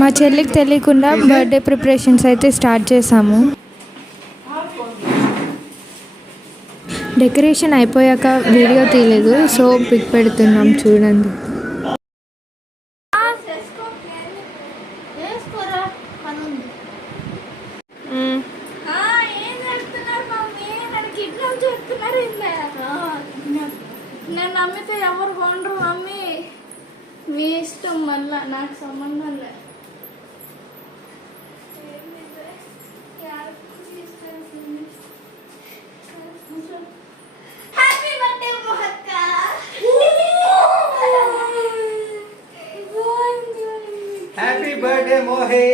మా చెల్లికి తెలియకుండా బర్త్డే ప్రిపరేషన్స్ అయితే స్టార్ట్ చేసాము. డెకరేషన్ అయిపోయాక వీడియో తీయలేదు, సో పిక్ పెడుతున్నాం చూడండి. నేను నమ్మితే ఎవరు కొనరు మమ్మీ, మీ ఇష్టం, మళ్ళా నాకు సంబంధం లేదు. Happy birthday మోహే.